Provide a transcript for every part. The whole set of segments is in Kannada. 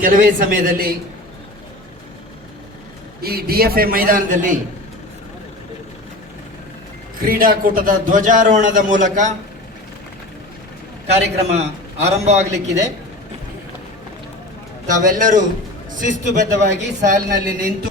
ಕೆಲವೇ ಸಮಯದಲ್ಲಿ ಈ ಡಿಎಫ್ಎ ಮೈದಾನದಲ್ಲಿ ಕ್ರೀಡಾಕೂಟದ ಧ್ವಜಾರೋಹಣದ ಮೂಲಕ ಕಾರ್ಯಕ್ರಮ ಆರಂಭವಾಗಲಿಕ್ಕಿದೆ. ತಾವೆಲ್ಲರೂ ಶಿಸ್ತುಬದ್ಧವಾಗಿ ಸಾಲಿನಲ್ಲಿ ನಿಂತು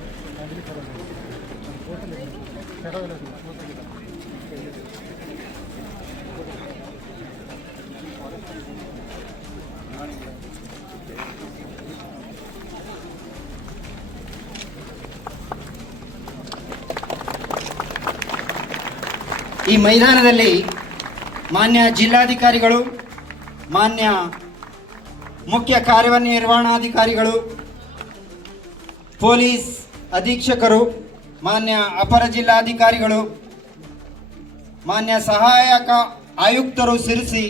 ಮೈದಾನದಲ್ಲಿ ಮಾನ್ಯ ಜಿಲ್ಲಾಧಿಕಾರಿಗಳು, ಮಾನ್ಯ ಮುಖ್ಯ ಕಾರ್ಯನಿರ್ವಹಣಾಧಿಕಾರಿಗಳು, ಪೊಲೀಸ್ ಅಧೀಕ್ಷಕರು, ಮಾನ್ಯ ಅಪರ ಜಿಲ್ಲಾಧಿಕಾರಿಗಳು, ಮಾನ್ಯ ಸಹಾಯಕ ಆಯುಕ್ತರು ಸಿರಿಸಿ,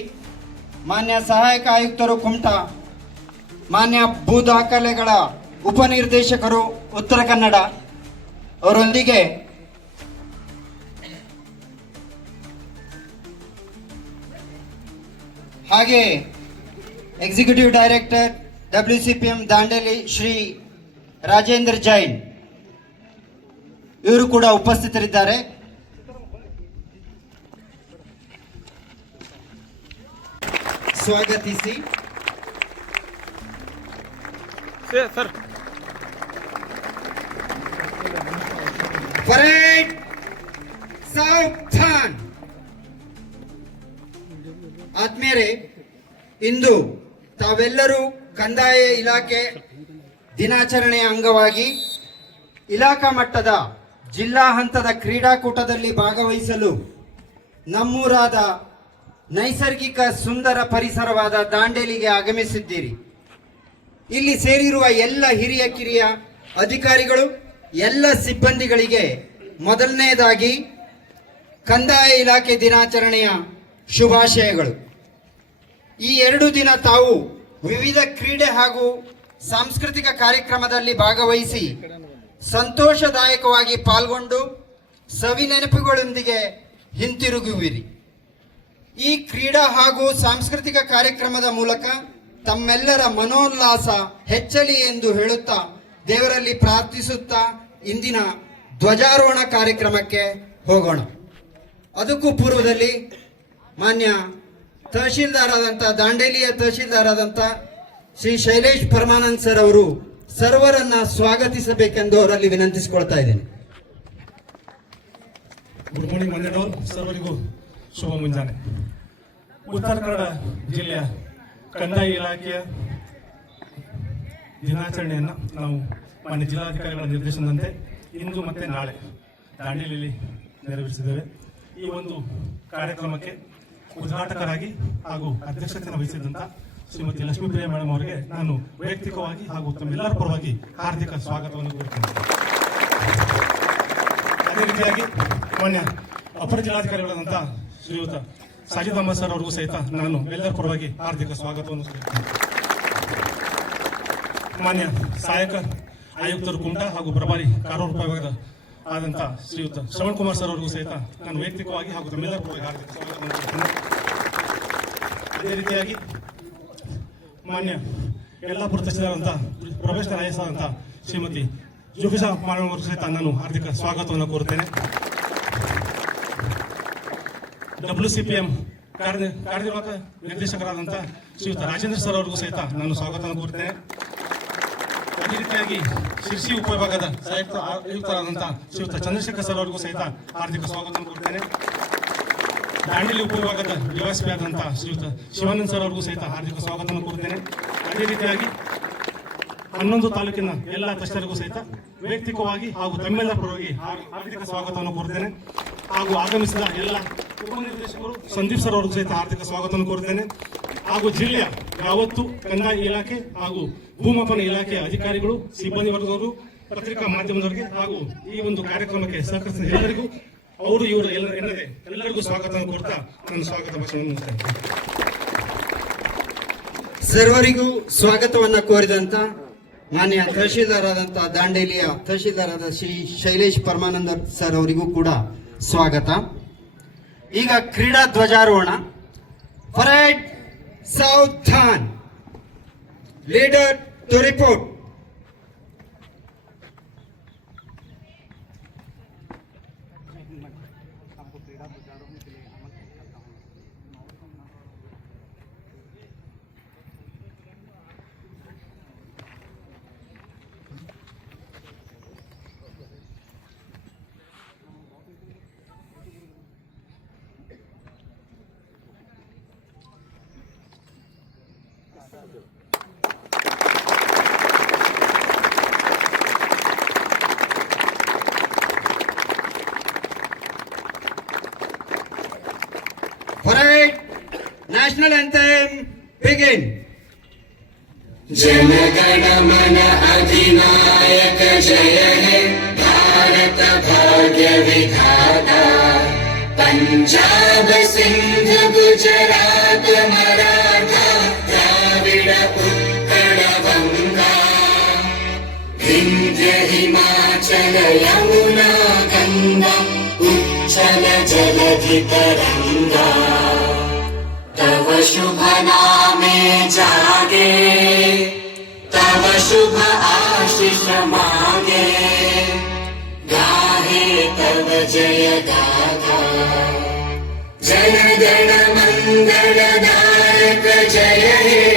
ಮಾನ್ಯ ಸಹಾಯಕ ಆಯುಕ್ತರು ಕುಮಟಾ, ಮಾನ್ಯ ಭೂ ದಾಖಲೆಗಳ ಉಪನಿರ್ದೇಶಕರು ಉತ್ತರ ಕನ್ನಡ, ಅವರೊಂದಿಗೆ ಹಾಗೆ executive director W C P M Dandeli Shri Rajendra Jain. ಇವರು ಕೂಡ ಉಪಸ್ಥಿತರಿದ್ದಾರೆ. ಸ್ವಾಗತಿಸಿ. ಸರ್. ಪರೇಡ್ ಸಾವಧಾನ್. ಆದ್ಮೇಲೆ ಇಂದು ತಾವೆಲ್ಲರೂ ಕಂದಾಯ ಇಲಾಖೆ ದಿನಾಚರಣೆಯ ಅಂಗವಾಗಿ ಇಲಾಖಾ ಮಟ್ಟದ ಜಿಲ್ಲಾ ಹಂತದ ಕ್ರೀಡಾಕೂಟದಲ್ಲಿ ಭಾಗವಹಿಸಲು ನಮ್ಮೂರಾದ ನೈಸರ್ಗಿಕ ಸುಂದರ ಪರಿಸರವಾದ ದಾಂಡೇಲಿಗೆ ಆಗಮಿಸಿದ್ದೀರಿ. ಇಲ್ಲಿ ಸೇರಿರುವ ಎಲ್ಲ ಹಿರಿಯ ಕಿರಿಯ ಅಧಿಕಾರಿಗಳು, ಎಲ್ಲ ಸಿಬ್ಬಂದಿಗಳಿಗೆ ಮೊದಲನೆಯದಾಗಿ ಕಂದಾಯ ಇಲಾಖೆ ದಿನಾಚರಣೆಯ ಶುಭಾಶಯಗಳು. ಈ ಎರಡು ದಿನ ತಾವು ವಿವಿಧ ಕ್ರೀಡೆ ಹಾಗೂ ಸಾಂಸ್ಕೃತಿಕ ಕಾರ್ಯಕ್ರಮದಲ್ಲಿ ಭಾಗವಹಿಸಿ ಸಂತೋಷದಾಯಕವಾಗಿ ಪಾಲ್ಗೊಂಡು ಸವಿ ನೆನಪುಗಳೊಂದಿಗೆ ಹಿಂತಿರುಗುವಿರಿ. ಈ ಕ್ರೀಡಾ ಹಾಗೂ ಸಾಂಸ್ಕೃತಿಕ ಕಾರ್ಯಕ್ರಮದ ಮೂಲಕ ತಮ್ಮೆಲ್ಲರ ಮನೋಲ್ಲಾಸ ಹೆಚ್ಚಲಿ ಎಂದು ಹೇಳುತ್ತಾ ದೇವರಲ್ಲಿ ಪ್ರಾರ್ಥಿಸುತ್ತಾ ಇಂದಿನ ಧ್ವಜಾರೋಹಣ ಕಾರ್ಯಕ್ರಮಕ್ಕೆ ಹೋಗೋಣ. ಅದಕ್ಕೂ ಪೂರ್ವದಲ್ಲಿ ಮಾನ್ಯ ತಹಶೀಲ್ದಾರ್ ಆದಂಥ ದಾಂಡೇಲಿಯ ತಹಶೀಲ್ದಾರ್ ಆದಂಥ ಶ್ರೀ ಶೈಲೇಶ್ ಪರಮಾನಂದ್ ಸರ್ ಅವರು ಸರ್ವರನ್ನ ಸ್ವಾಗತಿಸಬೇಕೆಂದು ಅವರಲ್ಲಿ ವಿನಂತಿಸಿಕೊಳ್ತಾ ಇದ್ದೇನೆ. ಗುಡ್ ಮಾರ್ನಿಂಗ್ ಸರ್ವರಿಗೂ ಶುಭ ಮುಂಜಾನೆ. ಉತ್ತರ ಕನ್ನಡ ಜಿಲ್ಲೆಯ ಕಂದಾಯ ಇಲಾಖೆಯ ದಿನಾಚರಣೆಯನ್ನು ನಾವು ಮಾನ್ಯ ಜಿಲ್ಲಾಧಿಕಾರಿಗಳ ನಿರ್ದೇಶನದಂತೆ ಇಂದು ಮತ್ತು ನಾಳೆ ದಾಂಡೇಲಿಯಲ್ಲಿ ನೆರವೇರಿಸಿದ್ದೇವೆ. ಈ ಒಂದು ಕಾರ್ಯಕ್ರಮಕ್ಕೆ ಉದ್ಘಾಟಕರಾಗಿ ಹಾಗೂ ಅಧ್ಯಕ್ಷತೆಯನ್ನು ವಹಿಸಿದಂಥ ಶ್ರೀಮತಿ ಲಕ್ಷ್ಮೀಪ್ರಿಯ ಮೇಡಮ್ ಅವರಿಗೆ ನಾನು ವೈಯಕ್ತಿಕವಾಗಿ ಹಾಗೂ ತಮ್ಮೆಲ್ಲರ ಪರವಾಗಿ ಹಾರ್ದಿಕ ಸ್ವಾಗತವನ್ನು ಕೋರುತ್ತೇನೆ. ಅದೇ ರೀತಿಯಾಗಿ ಮಾನ್ಯ ಅಪರ ಜಿಲ್ಲಾಧಿಕಾರಿಗಳಾದಂಥ ಶ್ರೀಯುತ ಸಾಜಿದ್ ಅಹಮದ್ ಸರ್ ಅವರಿಗೂ ಸಹಿತ ನಾನು ಎಲ್ಲರ ಪರವಾಗಿ ಹಾರ್ದಿಕ ಸ್ವಾಗತವನ್ನು ಮಾನ್ಯ ಸಹಾಯಕ ಆಯುಕ್ತರು ಕುಂಟ ಹಾಗೂ ಪ್ರಭಾರಿ ಕಾರೂರು ಆದಂಥ ಶ್ರೀಯುತ ಶ್ರವಣ್ ಕುಮಾರ್ ಸರ್ ಅವರಿಗೂ ಸಹಿತ ನಾನು ವೈಯಕ್ತಿಕವಾಗಿ ಹಾಗೂ ತಮ್ಮೆಲ್ಲರ ಕೋರುತ್ತೇನೆ ಅದೇ ರೀತಿಯಾಗಿ ಮಾನ್ಯ ಎಲ್ಲ ತಹಸೀಲ್ದಾರ್ ಪ್ರೊಫೆಸರ್ ಐ ಎಸ್ ಆದಂತಹ ಶ್ರೀಮತಿ ಜೋಫಿಸಾ ಮಾಡುವವರು ಸಹಿತ ನಾನು ಹಾರ್ದಿಕ ಸ್ವಾಗತವನ್ನು ಕೋರುತ್ತೇನೆ. ಡಬ್ಲ್ಯೂ ಸಿ ಪಿ ಎಂ ಕಾರ್ಯ ಕಾರ್ಯನಿರ್ವಾಹಕ ನಿರ್ದೇಶಕರಾದಂಥ ಶ್ರೀಯುತ ರಾಜೇಂದ್ರ ಸರ್ ಅವರಿಗೂ ಸಹಿತ ನಾನು ಸ್ವಾಗತವನ್ನು ಕೋರುತ್ತೇನೆ. ಅದೇ ರೀತಿಯಾಗಿ ಶಿರ್ಸಿ ಉಪವಿಭಾಗದ ಸಂಯುಕ್ತ ಆಯುಕ್ತರಾದಂಥ ಶ್ರೀಯುತ ಚಂದ್ರಶೇಖರ್ ಸರ್ ಅವರಿಗೂ ಸಹಿತ ಹಾರ್ದಿಕ ಸ್ವಾಗತವನ್ನು ಕೊಡ್ತೇನೆ. ದಾಂಡೇಲಿ ಉಪವಿಭಾಗದ ಡಿವೈಎಸ್ಪಿ ಆದಂಥ ಶ್ರೀಯುತ ಶಿವಾನಂದ್ ಸರ್ ಅವರಿಗೂ ಸಹಿತ ಹಾರ್ದಿಕ ಸ್ವಾಗತವನ್ನು ಕೊಡ್ತೇನೆ. ಅದೇ ರೀತಿಯಾಗಿ ಹನ್ನೊಂದು ತಾಲೂಕಿನ ಎಲ್ಲ ತಜ್ಞರಿಗೂ ಸಹಿತ ವೈಯಕ್ತಿಕವಾಗಿ ಹಾಗೂ ತಮ್ಮೆಲ್ಲ ಪರವಾಗಿ ಹಾರ್ದಿಕ ಸ್ವಾಗತವನ್ನು ಕೋರ್ತೇನೆ ಹಾಗೂ ಆಗಮಿಸಿದ ಎಲ್ಲ ಉಪನಿರ್ದೇಶಕರು ಸಂದೀಪ್ ಸರ್ ಅವರಿಗೂ ಸಹಿತ ಹಾರ್ದಿಕ ಸ್ವಾಗತವನ್ನು ಕೋರ್ತೇನೆ ಹಾಗೂ ಜಿಲ್ಲೆಯ ಯಾವತ್ತು ಕಂದಾಯ ಇಲಾಖೆ ಹಾಗೂ ಭೂಮಾಪನ ಇಲಾಖೆಯ ಅಧಿಕಾರಿಗಳು, ಸಿಬ್ಬಂದಿ ವರ್ಗದವರು, ಪತ್ರಿಕಾ ಮಾಧ್ಯಮದವರಿಗೆ ಹಾಗೂ ಈ ಒಂದು ಕಾರ್ಯಕ್ರಮಕ್ಕೆ ಸಹಕರಿಸಿದ ಎಲ್ಲರಿಗೂ ಅವರು ಇವರು ಎಲ್ಲರಿಗೂ ಸ್ವಾಗತವನ್ನು ಕೊಡ್ತಾ ನನ್ನ ಸ್ವಾಗತ ಭಾಷಣವನ್ನು ಸರ್ವರಿಗೂ ಸ್ವಾಗತವನ್ನ ಕೋರಿದಂತ ಮಾನ್ಯ ತಹಶೀಲ್ದಾರ್ ಆದಂತ ದಾಂಡೇಲಿಯ ತಹಶೀಲ್ದಾರಾದ ಶ್ರೀ ಶೈಲೇಶ್ ಪರಮಾನಂದ ಸರ್ ಅವರಿಗೂ ಕೂಡ ಸ್ವಾಗತ. ಈಗ ಕ್ರೀಡಾ ಧ್ವಜಾರೋಹಣ. Parade ಸೌಥಾನ್ leader do report. national anthem, begin. जनगण मन अधिनायक जय हे भारत भाग्य विधाता पंजाब सिंध गुजरात मराठा द्राविड उत्कल गंगा विंध्य हिमाचल यमुना गंगा उच्चल जलधि तरंगा तव शुभ जागे। तव शुभ आशीष मागे। गाहे तव जय गाथा। जन गण मंगलदायक जय हे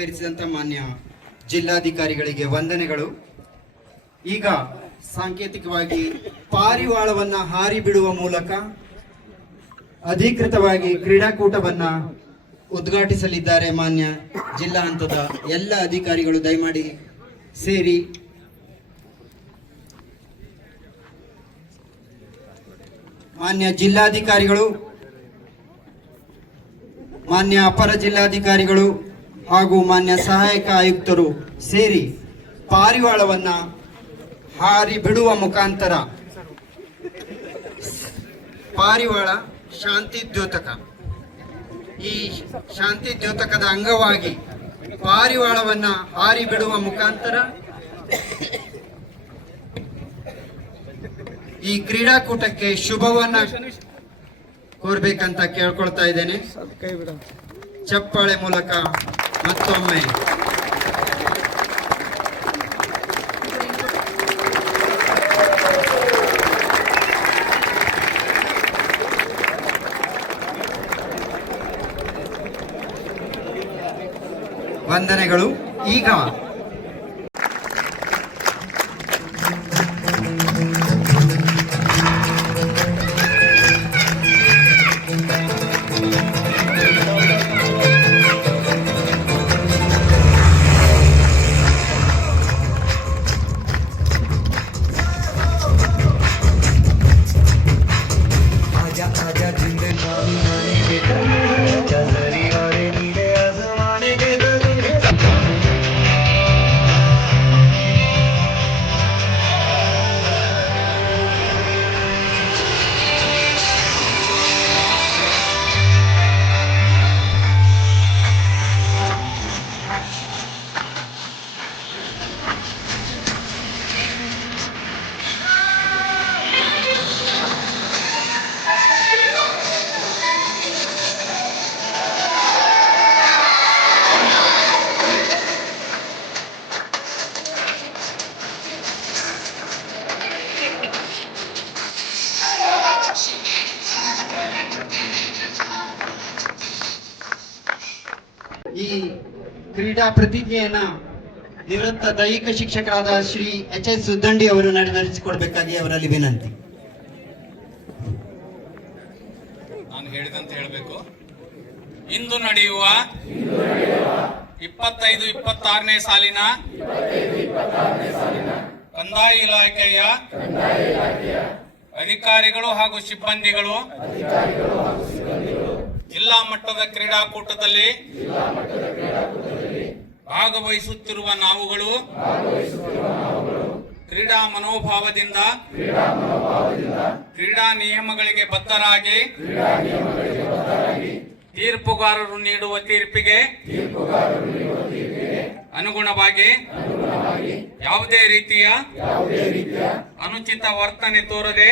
ನೆರವೇರಿಸಿದಂತ ಮಾನ್ಯ ಜಿಲ್ಲಾಧಿಕಾರಿಗಳಿಗೆ ವಂದನೆಗಳು. ಈಗ ಸಾಂಕೇತಿಕವಾಗಿ ಪಾರಿವಾಳವನ್ನ ಹಾರಿ ಬಿಡುವ ಮೂಲಕ ಅಧಿಕೃತವಾಗಿ ಕ್ರೀಡಾಕೂಟವನ್ನ ಉದ್ಘಾಟಿಸಲಿದ್ದಾರೆ ಮಾನ್ಯ ಜಿಲ್ಲಾ ಹಂತದ ಎಲ್ಲ ಅಧಿಕಾರಿಗಳು. ದಯಮಾಡಿ ಸೇರಿ. ಮಾನ್ಯ ಜಿಲ್ಲಾಧಿಕಾರಿಗಳು, ಮಾನ್ಯ ಅಪರ ಜಿಲ್ಲಾಧಿಕಾರಿಗಳು ಹಾಗೂ ಮಾನ್ಯ ಸಹಾಯಕ ಆಯುಕ್ತರು ಸೇರಿ ಪಾರಿವಾಳವನ್ನ ಹಾರಿ ಬಿಡುವ ಮುಖಾಂತರ ಪಾರಿವಾಳ ಶಾಂತಿ ದ್ಯೋತಕ. ಈ ಶಾಂತಿ ದ್ಯೋತಕದ ಅಂಗವಾಗಿ ಪಾರಿವಾಳವನ್ನ ಹಾರಿ ಬಿಡುವ ಮುಖಾಂತರ ಈ ಕ್ರೀಡಾಕೂಟಕ್ಕೆ ಶುಭವನ್ನ ಕೋರ್ಬೇಕಂತ ಕೇಳ್ಕೊಳ್ತಾ ಇದ್ದೇನೆ. ಚಪ್ಪಾಳೆ ಮೂಲಕ ಮತ್ತೊಮ್ಮೆ. ವಂದನೆಗಳು. ಈಗ ಕ್ರೀಡಾ ಪ್ರತಿಜ್ಞೆಯನ್ನ ನಿವೃತ್ತ ದೈಹಿಕ ಶಿಕ್ಷಕರಾದ ಶ್ರೀ ಎಚ್ ಎಸ್ ಸುದ್ದಂಡಿ ಅವರು ನಡೆಸಿಕೊಡ್ಬೇಕಾಗಿ ಅವರಲ್ಲಿ ವಿನಂತಿ. ನಾನು ಹೇಳಿದಂತ ಹೇಳಬೇಕು. ಇಂದು ನಡೆಯುವ ಇಪ್ಪತ್ತೈದು ಇಪ್ಪತ್ತಾರನೇ ಸಾಲಿನ ಕಂದಾಯ ಇಲಾಖೆಯ ಅಧಿಕಾರಿಗಳು ಹಾಗೂ ಸಿಬ್ಬಂದಿಗಳು ಜಿಲ್ಲಾ ಮಟ್ಟದ ಕ್ರೀಡಾಕೂಟದಲ್ಲಿ ಭಾಗವಹಿಸುತ್ತಿರುವ ನಾವುಗಳು ಕ್ರೀಡಾ ಮನೋಭಾವದಿಂದ ಕ್ರೀಡಾ ನಿಯಮಗಳಿಗೆ ಬದ್ಧರಾಗಿ ತೀರ್ಪುಗಾರರು ನೀಡುವ ತೀರ್ಪಿಗೆ ಅನುಗುಣವಾಗಿ ಯಾವುದೇ ರೀತಿಯ ಅನುಚಿತ ವರ್ತನೆ ತೋರದೆ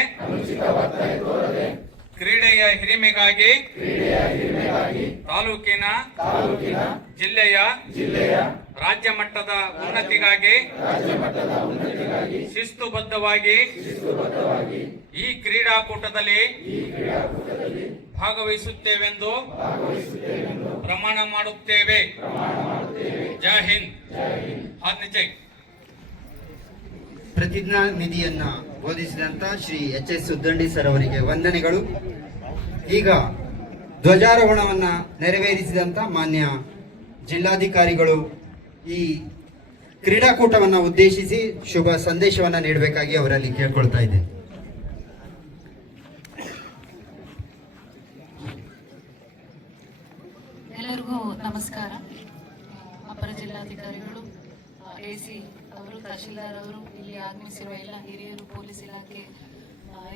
ಕ್ರೀಡೆಯ ಹಿರಿಮೆಗಾಗಿ ತಾಲೂಕಿನ ಜಿಲ್ಲೆಯ ರಾಜ್ಯ ಮಟ್ಟದ ಉನ್ನತಿಗಾಗಿ ಶಿಸ್ತುಬದ್ಧವಾಗಿ ಈ ಕ್ರೀಡಾಕೂಟದಲ್ಲಿ ಭಾಗವಹಿಸುತ್ತೇವೆಂದು ಪ್ರಮಾಣ ಮಾಡುತ್ತೇವೆ. ಜೈ ಹಿಂದ್. ಜೈ. ಪ್ರತಿಜ್ಞಾ ನಿಧಿಯನ್ನ ಬೋಧಿಸಿದಂತ Shri H S Suddandi sir ಅವರಿಗೆ ವಂದನೆಗಳು. ಈಗ ಧ್ವಜಾರೋಹಣವನ್ನ ನೆರವೇರಿಸಿದಂಥ ಮಾನ್ಯ ಜಿಲ್ಲಾಧಿಕಾರಿಗಳು ಈ ಕ್ರೀಡಾಕೂಟವನ್ನ ಉದ್ದೇಶಿಸಿ ಶುಭ ಸಂದೇಶವನ್ನ ನೀಡಬೇಕಾಗಿ ಅವರಲ್ಲಿ ಕೇಳ್ಕೊಳ್ತಾ ಇದೆ ಎಲ್ಲರಿಗೂ ನಮಸ್ಕಾರ. ಅಪರ ಜಿಲ್ಲಾಧಿಕಾರಿಗಳು, ಎ ಸಿ ಅವರು, ತಹಶೀಲ್ದಾರ್ ಅವರು, ಇಲ್ಲಿ ಆಗಮಿಸಿರುವ ಎಲ್ಲ ಹಿರಿಯರು, ಪೊಲೀಸ್ ಇಲಾಖೆ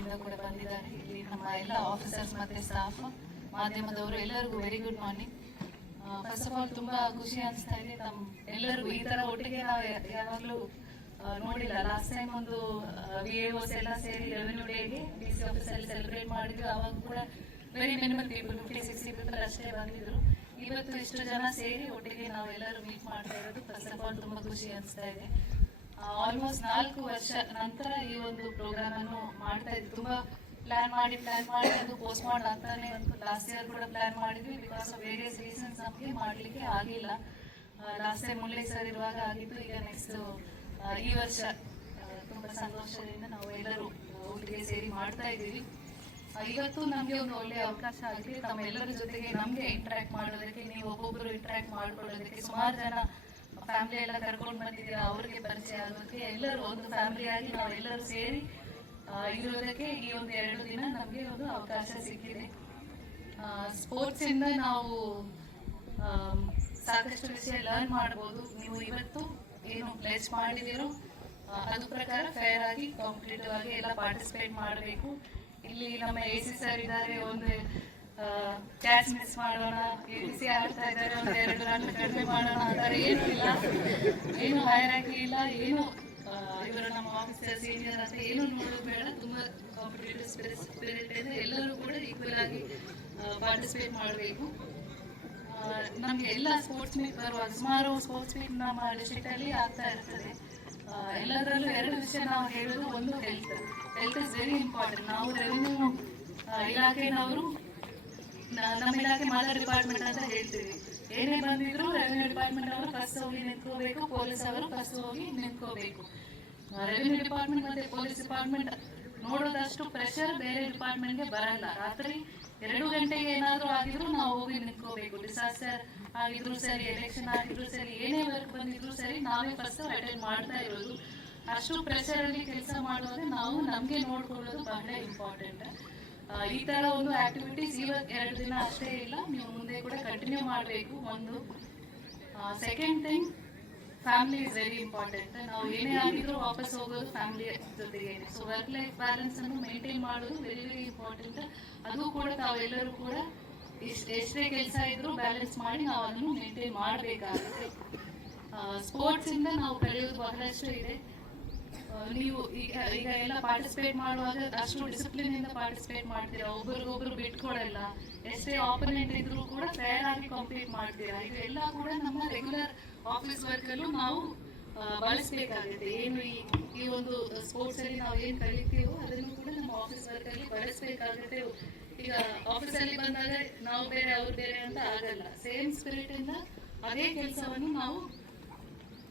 ಇಂದ ಕೂಡ ಬಂದಿದ್ದಾರೆ. ಇಲ್ಲಿ ನಮ್ಮ ಎಲ್ಲ ಆಫೀಸರ್ಸ್ ಮತ್ತೆ ಸ್ಟಾಫ್ ಮಾಧ್ಯಮದವರು ಎಲ್ಲರಿಗೂ very good morning first of all ತುಂಬಾ ಖುಷಿ ಅನಿಸ್ತಾ ಇದೆ. ತಮ್ಮ ಎಲ್ಲರಿಗೂ ಈ ತರ ಒಟ್ಟಿಗೆ ನಾವು ಯಾವಾಗಲೂ ನೋಡಿಲ್ಲ. ಲಾಸ್ಟ್ ಟೈಮ್ ಒಂದು ಎಲ್ಲ ಸೇರಿ ರೆವೆನ್ಯೂ ಡೇಗೆ ಡಿ ಸಿ ಆಫೀಸಲ್ಲಿ ಸೆಲೆಬ್ರೇಟ್ ಮಾಡಿದ್ರು. ಅವಾಗ ಕೂಡ very minimum people fifty sixty people ಅಷ್ಟೇ ಬಂದಿದ್ರು. ಇವತ್ತು ಇಷ್ಟು ಜನ ಸೇರಿ ಒಟ್ಟಿಗೆ ನಾವು ಎಲ್ಲರೂ ಮೀಟ್ ಮಾಡ್ತಾ ಇರೋದು. ಫಸ್ಟ್ ಆಫ್ ಆಲ್ ತುಂಬಾ ಖುಷಿ ಅನಿಸ್ತಾ ಇದೆ. ಆಲ್ಮೋಸ್ಟ್ ನಾಲ್ಕು ವರ್ಷ ನಂತರ ಈ ಒಂದು ಪ್ರೋಗ್ರಾಮ್ ಅನ್ನು ಮಾಡ್ತಾ ಇದ್ವಿ. ತುಂಬಾ ಪ್ಲಾನ್ ಮಾಡಿ ಪ್ಲಾನ್ ಮಾಡಿ, ಅದು ಪೋಸ್ಟ್ ಮಾಡ್ ಅಂತಾನೆ ಒಂದು ಲಾಸ್ಟ್ ಇಯರ್ ಕೂಡ ಪ್ಲಾನ್ ಮಾಡಿದ್ವಿ ಬಿಕಾಸ್ ಆಫ್ ವೇರಿಯಸ್ ರೀಸನ್ಸ್ ನಮಗೆ ಮಾಡಲಿಕ್ಕೆ ಆಗಿಲ್ಲ. ಲಾಸ್ಟ್ ಟೈಮ್ ಮುಳ್ಳೆ ಸರ್ ಇರುವಾಗ ಆಗಿತ್ತು, ಈಗ ನೆಕ್ಸ್ಟ್ ಈ ವರ್ಷ ತುಂಬ ಸಂತೋಷದಿಂದ ನಾವು ಎಲ್ಲರೂ ಒಟ್ಟಿಗೆ ಸೇರಿ ಮಾಡ್ತಾ ಇದ್ದೀವಿ. ಇವತ್ತು ನಮಗೆ ಒಂದು ಒಳ್ಳೆಯ ಅವಕಾಶ ಆಗಿದೆ. ತಮ್ಮೆಲ್ಲರ ಜೊತೆಗೆ ನಮಗೆ ಇಂಟ್ರಾಕ್ಟ್ ಮಾಡೋದಕ್ಕೆ, ನೀವು ಒಬ್ಬೊಬ್ಬರು ಇಂಟ್ರಾಕ್ಟ್ ಮಾಡ್ಕೊಳ್ಳೋದಕ್ಕೆ ಸುಮಾರು ಜನ ಫ್ಯಾಮಿಲಿ ಎಲ್ಲ ಕರ್ಕೊಂಡು ಬಂದಿದ್ದೀರಾ, ಅವರಿಗೆ ಪರಿಚಯ ಆಗೋದಕ್ಕೆ ಎಲ್ಲರೂ ಒಂದು ಫ್ಯಾಮಿಲಿಯಾಗಿ ನಾವೆಲ್ಲರೂ ಸೇರಿ ಇರೋದಕ್ಕೆ ಈ ಒಂದು ಎರಡು ದಿನ ನಮಗೆ ಒಂದು ಅವಕಾಶ ಸಿಕ್ಕಿದೆ. ಸ್ಪೋರ್ಟ್ಸ್ ಇಂದ ನಾವು ಸಾಕಷ್ಟು ವಿಷಯ ಲರ್ನ್ ಮಾಡ್ಬೋದು. ನೀವು ಇವತ್ತು ಏನು ಪ್ಲೇಸ್ ಮಾಡಿದಿರೋ ಅದು ಪ್ರಕಾರ ಫೇರ್ ಆಗಿ ಕಾಂಪಿಟೇಟಿವ್ ಆಗಿ ಎಲ್ಲ ಪಾರ್ಟಿಸಿಪೇಟ್ ಮಾಡಬೇಕು. ಇಲ್ಲಿ ನಮ್ಮ ಎ ಸಿ ಸರ್ ಇದ್ದಾರೆ, ಒಂದು ಕ್ಯಾಚ್ ಮಿಸ್ ಮಾಡೋಣ ಎ ಸಿ ಆಡ್ತಾ ಇದ್ದಾರೆ, ಒಂದು ಎರಡು ರನ್ ಕಡಿಮೆ ಮಾಡೋಣ ಥರ ಏನೂ ಇಲ್ಲ. ಏನು ಹೈರಾಕಿ ಇಲ್ಲ, ಏನು ಇವರು ನಮ್ಮ ಆಫೀಸರ್ ಸೀನಿಯರ್ ಅಂತ ಏನು ನೋಡೋದು ಬೇಡ. ತುಂಬಾ ಕಾಂಪಿಟೇಟಿವ್ ಸ್ಪಿರಿಟ್ ಇದೆ. ಎಲ್ಲರೂ ಕೂಡ ಈಕ್ವಲ್ ಆಗಿ ಪಾರ್ಟಿಸಿಪೇಟ್ ಮಾಡಬೇಕು. ನಮಗೆ ಎಲ್ಲ ಸ್ಪೋರ್ಟ್ಸ್ ಮೀಟ್ ಬರುವಾಗ ಸುಮಾರು ಸ್ಪೋರ್ಟ್ಸ್ ಮೀಟ್ ನಮ್ಮ ಡಿಸ್ಟ್ರಿಕ್ಟ್ ಅಲ್ಲಿ ಆಗ್ತಾ ಇರ್ತದೆ. ಎಲ್ಲದರಲ್ಲೂ ಎರಡು ವಿಷಯ ನಾವು ಹೇಳೋದು ಒಂದು health health is very important ನಾವು ರೆವಿನ್ಯೂ ಇಲಾಖೆನವರು ನಮ್ಮ ಇಲಾಖೆ ಮದರ್ ಡಿಪಾರ್ಟ್ಮೆಂಟ್ ಅಂತ ಹೇಳ್ತೀವಿ. ಏನೇ ಬಂದಿದ್ರು ರೆವಿನ್ಯೂ ಡಿಪಾರ್ಟ್ಮೆಂಟ್ ಅವರು ಫಸ್ಟ್ ಹೋಗಿ ನಿಂತ್ಕೋಬೇಕು ಪೊಲೀಸ್ ಅವರು ಫಸ್ಟ್ ಹೋಗಿ ನಿಂತ್ಕೋಬೇಕು. ರೆವಿನ್ಯೂ ಡಿಪಾರ್ಟ್ಮೆಂಟ್ ಮತ್ತೆ ಪೊಲೀಸ್ ಡಿಪಾರ್ಟ್ಮೆಂಟ್ ನೋಡೋದಷ್ಟು ಪ್ರೆಷರ್ ಬೇರೆ ಡಿಪಾರ್ಟ್ಮೆಂಟ್ಗೆ ಬರಲ್ಲ. ರಾತ್ರಿ ಎರಡು ಗಂಟೆಗೆ ಏನಾದರೂ ಆಗಿದ್ರು ನಾವು ಹೋಗಿ ನಿಂತ್ಕೋಬೇಕು. ಡಿಸಾಸ್ಟರ್ ಆಗಿದ್ರು ಸರಿ ಎಲೆಕ್ಷನ್ ಆಗಿದ್ರು ಸರಿ, ಏನೇ ವರ್ಕ್ ಬಂದಿದ್ರು ಸರಿ, ನಾವೇ ಫಸ್ಟ್ ಅಟೆಂಡ್ ಮಾಡ್ತಾ ಇರೋದು. ಅಷ್ಟು ಪ್ರೆಷರ್ ಅಲ್ಲಿ ಕೆಲಸ ಮಾಡೋದ್ರೆ ನಾವು ನಮಗೆ ನೋಡ್ಕೊಳ್ಳೋದು ಬಹಳ ಇಂಪಾರ್ಟೆಂಟ್ ಈ ತರ ಒಂದು ಆಕ್ಟಿವಿಟೀಸ್ ಇವತ್ತು ಎರಡು ದಿನ ಅಷ್ಟೇ ಇಲ್ಲ. ನೀವು ಮುಂದೆ ಕೂಡ ಕಂಟಿನ್ಯೂ ಮಾಡಬೇಕು ಒಂದು. Second thing family is very important ನಾವು ಏನೇ ಆಗಿದ್ರು ವಾಪಸ್ ಹೋಗೋದು ಫ್ಯಾಮಿಲಿ ಜೊತೆಗೆ. ಸೊ ವರ್ಕ್ ಲೈಫ್ ಬ್ಯಾಲೆನ್ಸ್ ಅನ್ನು ಮೇಂಟೈನ್ ಮಾಡೋದು ವೆರಿ ವೆರಿ ಇಂಪಾರ್ಟೆಂಟ್ ಅದು ಕೂಡ ತಾವೆಲ್ಲರೂ ಕೂಡ ಎಷ್ಟು ಕೆಲಸ ಇದ್ರೂ ಬ್ಯಾಲೆನ್ಸ್ ಮಾಡಿ ನಾವು ಅದನ್ನು ಮೇಂಟೈನ್ ಮಾಡಬೇಕಾಗುತ್ತೆ. ಸ್ಪೋರ್ಟ್ಸ್ ಇಂದ ನಾವು ಕಲಿಯೋದು ಬಹಳಷ್ಟು ಇದೆ. ನೀವು ಈಗ ಈಗ ಎಲ್ಲ ಪಾರ್ಟಿಸಿಪೇಟ್ ಮಾಡುವಾಗ ಅಷ್ಟು ಡಿಸಿಪ್ಲಿನ್ ಇಂದ ಪಾರ್ಟಿಸಿಪೇಟ್ ಮಾಡ್ತೀರಾ? ಒಬ್ರಿಗೊಬ್ರು ಬಿಟ್ಕೊಡಲ್ಲ. ಎಷ್ಟೇ ಆಪೋನೆಂಟ್ ಇದ್ರೂ ಕೂಡ ಫೇರ್ ಆಗಿ ಕಂಪ್ಲೀಟ್ ಮಾಡ್ತೀರಾ? ಇದೆಲ್ಲ ಕೂಡ ನಮ್ಮ ರೆಗ್ಯುಲರ್ ಆಫೀಸ್ ವರ್ಕ್ ಅಲ್ಲೂ ನಾವು ಬಳಸಬೇಕಾಗುತ್ತೆ. ಏನು ಈ ಒಂದು ಸ್ಪೋರ್ಟ್ಸ್ ಅಲ್ಲಿ ನಾವು ಏನ್ ಕಲಿತೀವೋ ಅದನ್ನು ಕೂಡ ನಮ್ಮ ಆಫೀಸ್ ವರ್ಕ್ ಅಲ್ಲಿ ಬಳಸ್ಬೇಕಾಗುತ್ತೆ. ಈಗ ಆಫೀಸ್ ಅಲ್ಲಿ ಬಂದಾಗ ನಾವು ಬೇರೆ, ಅವ್ರು ಬೇರೆ ಅಂತ ಆಗಲ್ಲ. ಸೇಮ್ ಸ್ಪಿರಿಟ್ ಇಂದ ಅದೇ ಕೆಲಸವನ್ನು ನಾವು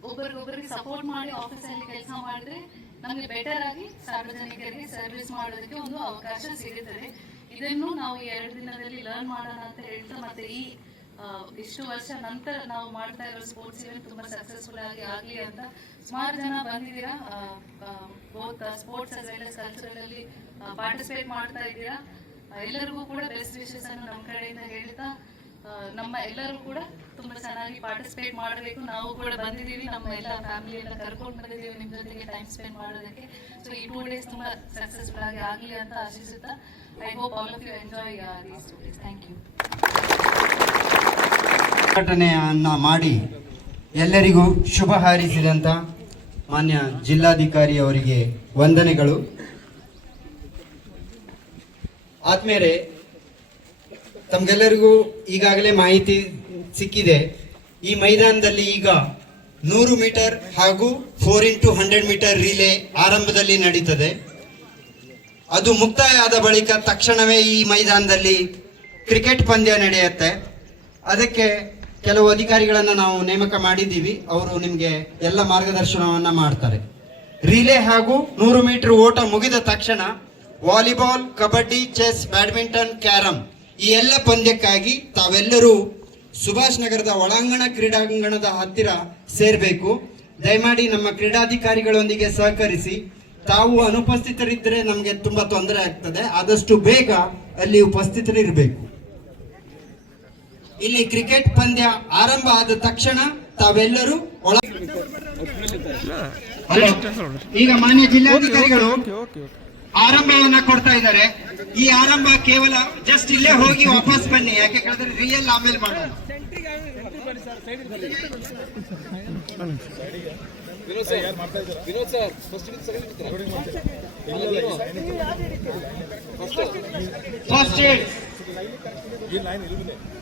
ಒಬ್ಬರಿಗೊಬ್ಬರಿಗೆ ಸಪೋರ್ಟ್ ಮಾಡಿ ಆಫೀಸಲ್ಲಿ ಕೆಲಸ ಮಾಡಿದ್ರೆ ನಮಗೆ ಬೆಟರ್ ಆಗಿ ಸಾರ್ವಜನಿಕರಿಗೆ ಸರ್ವಿಸ್ ಮಾಡೋದಕ್ಕೆ ಒಂದು ಅವಕಾಶ ಸಿಗುತ್ತದೆ. ಇದನ್ನು ನಾವು ಎರಡು ದಿನದಲ್ಲಿ ಲರ್ನ್ ಮಾಡೋಣ ಅಂತ ಹೇಳ್ತಾ ಮತ್ತೆ ಈ ಇಷ್ಟು ವರ್ಷ ನಂತರ ನಾವು ಮಾಡ್ತಾ ಇರೋ ಸ್ಪೋರ್ಟ್ಸ್ ಇವೆಂಟ್ ತುಂಬಾ ಸಕ್ಸಸ್ಫುಲ್ ಆಗಿ ಆಗ್ಲಿ ಅಂತ ಸುಮಾರು ಜನ ಬಂದಿದ್ದೀರಾ? Both sports as well cultural ಅಲ್ಲಿ ಪಾರ್ಟಿಸಿಪೇಟ್ ಮಾಡ್ತಾ ಇದ್ದೀರಾ? ಎಲ್ಲರಿಗೂ ಕೂಡ ಬೆಸ್ಟ್ ವಿಶಸ್ ಅನ್ನು ನಮ್ಮ ಕಡೆಯಿಂದ ಹೇಳ್ತಾ ನಮ್ಮ ಎಲ್ಲರೂ ಕೂಡ ತುಂಬಾ ಚೆನ್ನಾಗಿ ಪಾರ್ಟಿಸಿಪೇಟ್ ಮಾಡಬೇಕು. ನಾವು ಕೂಡ ಬಂದಿದ್ದೀವಿ, ನಮ್ಮ ಎಲ್ಲ ಫ್ಯಾಮಿಲಿ ಎಲ್ಲ ಕರ್ಕೊಂಡು ಬಂದಿದ್ದೀವಿ ನಿಮ್ಮ ಜೊತೆಗೆ ಟೈಮ್ ಸ್ಪೆಂಡ್ ಮಾಡೋದಕ್ಕೆ. ಸೊ ಈ ಟೂ ಡೇಸ್ ತುಂಬಾ ಸಕ್ಸಸ್ಫುಲ್ ಆಗಿ ಆಗಲಿ ಅಂತ ಆಶಿಸುತ್ತಾ I hope all of you enjoy thank you ಉದ್ಘಾಟನೆಯನ್ನ ಮಾಡಿ ಎಲ್ಲರಿಗೂ ಶುಭ ಹಾರೈಸಿದಂತ ಮಾನ್ಯ ಜಿಲ್ಲಾಧಿಕಾರಿ ಅವರಿಗೆ ವಂದನೆಗಳು. ಆದ್ಮೇಲೆ ತಮ್ಗೆಲ್ಲರಿಗೂ ಈಗಾಗಲೇ ಮಾಹಿತಿ ಸಿಕ್ಕಿದೆ. ಈ ಮೈದಾನದಲ್ಲಿ ಈಗ ನೂರು ಮೀಟರ್ ಹಾಗೂ four into hundred metre relay ಆರಂಭದಲ್ಲಿ ನಡೀತದೆ. ಅದು ಮುಕ್ತಾಯ ಆದ ಬಳಿಕ ತಕ್ಷಣವೇ ಈ ಮೈದಾನದಲ್ಲಿ ಕ್ರಿಕೆಟ್ ಪಂದ್ಯ ನಡೆಯುತ್ತೆ. ಅದಕ್ಕೆ ಕೆಲವು ಅಧಿಕಾರಿಗಳನ್ನು ನಾವು ನೇಮಕ ಮಾಡಿದ್ದೀವಿ. ಅವರು ನಿಮಗೆ ಎಲ್ಲ ಮಾರ್ಗದರ್ಶನವನ್ನ ಮಾಡ್ತಾರೆ. ರಿಲೇ ಹಾಗೂ ನೂರು ಮೀಟರ್ ಓಟ ಮುಗಿದ ತಕ್ಷಣ volleyball, kabaddi, chess, badminton, carrom ಈ ಎಲ್ಲ ಪಂದ್ಯಕ್ಕಾಗಿ ತಾವೆಲ್ಲರೂ ಸುಭಾಷ್ ನಗರದ ಒಳಾಂಗಣ ಕ್ರೀಡಾಂಗಣದ ಹತ್ತಿರ ಸೇರಬೇಕು. ದಯಮಾಡಿ ನಮ್ಮ ಕ್ರೀಡಾಧಿಕಾರಿಗಳೊಂದಿಗೆ ಸಹಕರಿಸಿ. ತಾವು ಅನುಪಸ್ಥಿತರಿದ್ದರೆ ನಮಗೆ ತುಂಬಾ ತೊಂದರೆ ಆಗ್ತದೆ. ಆದಷ್ಟು ಬೇಗ ಅಲ್ಲಿ ಉಪಸ್ಥಿತರಿರಬೇಕು. ಇಲ್ಲಿ ಕ್ರಿಕೆಟ್ ಪಂದ್ಯ ಆರಂಭ ಆದ ತಕ್ಷಣ ತಾವೆಲ್ಲರೂ ಒಳ ಈಗ ಮಾನ್ಯ ಜಿಲ್ಲಾಧಿಕಾರಿಗಳು ಆರಂಭವನ್ನ ಕೊಡ್ತಾ ಇದ್ದಾರೆ. ಈ ಆರಂಭ ಕೇವಲ ಜಸ್ಟ್ ಇಲ್ಲೇ ಹೋಗಿ ವಾಪಸ್ ಬನ್ನಿ ಯಾಕೆ ಕೇಳಿದ್ರೆ ರಿಯಲ್ ಆಮೇಲೆ ಮಾಡೋಣ. First aid.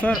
Sir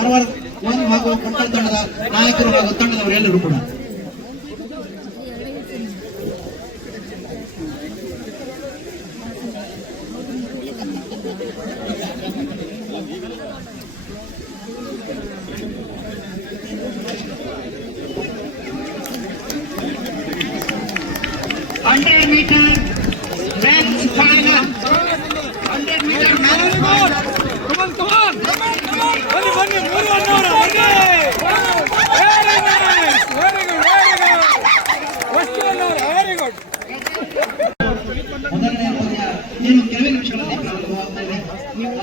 Karwar ಒಂದು ಹಾಗೂ ಪಟ್ಟಣ ತಂಡದ ನಾಯಕರು ಹಾಗೂ ತಂಡದವರೆಲ್ಲರೂ ಕೂಡ.